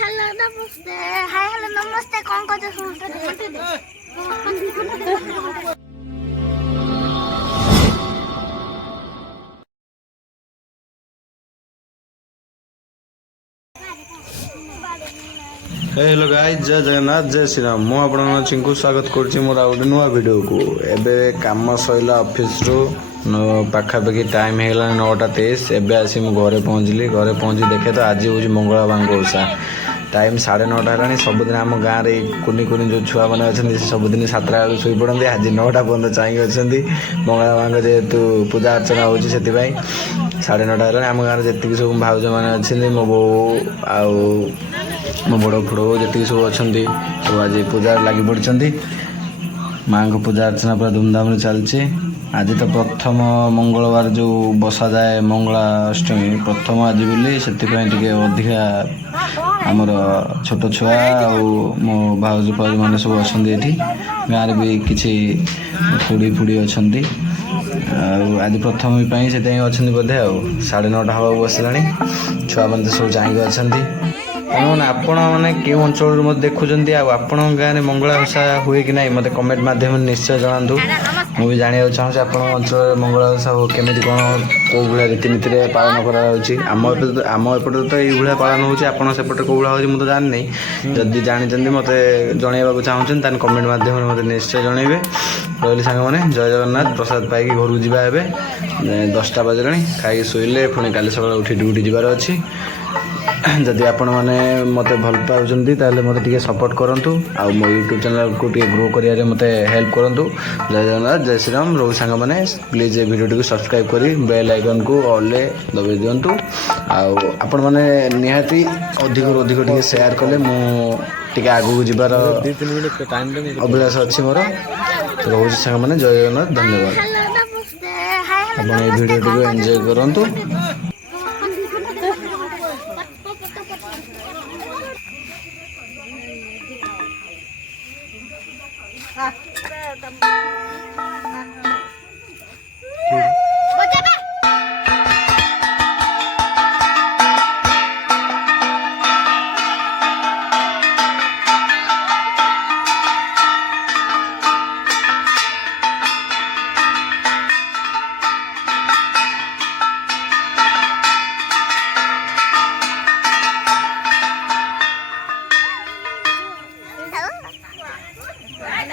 hello नमस्ते hi hello नमस्ते कौन को जो हेलो गाइस जय जगन्नाथ जय श्री राम मु आपण चिंकू स्वागत करुच्ची मोर गोटे नुआ वीडियो को एबे काम सैला ऑफिस रो पाखापाखि टाइम है 9:23 एबे आसी मु घरे पहुँची देखे तो आज हूँ मंगलवार ओषा टाइम 9:30 है सबुदिन आम गाँव में कुनी कुनी जो छुआ मैंने अच्छे सबुदिन 7टा बेलू शुई पड़ते आज 9टा पर्यटन चाहिए अच्छा मंगलवार जेहेतु पूजा अर्चना हो 9:30 है आम गाँव में जी सब भाउज मैंने अच्छे मो बो आउ मो बड़ फुड़ जी सब अच्छा सब आज पूजा लगी पड़ी माँ को पूजा अर्चना पूरा धूमधाम चलती आज तो प्रथम मंगलवार जो बसा जाए मंगला अष्टमी प्रथम आज बोली से अधिका आमर छोट छुआ मो भाउज फाउज मैंने सब अच्छा ये गाँव भी किसी खुड़ी फुड़ी अच्छा आज प्रथम से अच्छा बोधे आ 9:30 हवा बसला छुआ मैंने सब चाहिए अच्छा मैंने आपण मैंने क्यों अंचल मत देखुं आपण गाँव में मंगला ओषा हुए कि नहीं मत कमेंट मध्यम निश्चय जनातु मुझे जाना चाहूँगी आप अंचल मंगला ओषा केमी कौन कौ भाया रीतिनीति पालन करम एपटे तो ये पालन होपटे कौ भाया मुझे जानी जदि जानते मत जनवाक चाहूँ कमेंट मध्यम मत निश्चय जनइबे रही सांग मैंने जय जगन्नाथ प्रसाद पाई घर को जावा 10टा बजला खाई शोले पुणी काली सकाल उठी ड्यूटी जबार अच्छी जदि आपण मैंने मत भल पाँच ताले मत सपोर्ट करूँ आ मो यूट्यूब चैनल को ग्रो कर मत हेल्प करूँ जय जगन्नाथ जय श्री राम रोग सांग मैंने प्लीज ये वीडियो को सब्सक्राइब करी बेल आइकन को ऑल दबाई दिंतु आपण मैंने निहाती अधिक शेयर कले मुझे आगू जबार अभिलाष अच्छी मोर रोज सांग मैंने जय जगन्नाथ धन्यवाद आप ये वीडियो को एंजॉय करूँ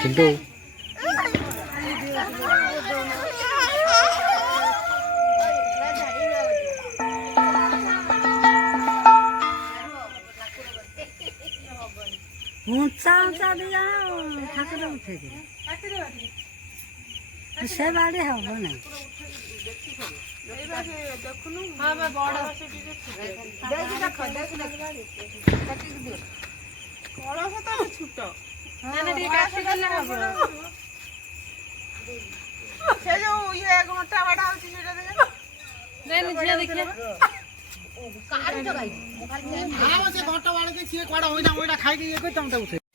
चिंटू ऊंचा दिया ठाकुर उठे से बाड़ी हम ना घंटा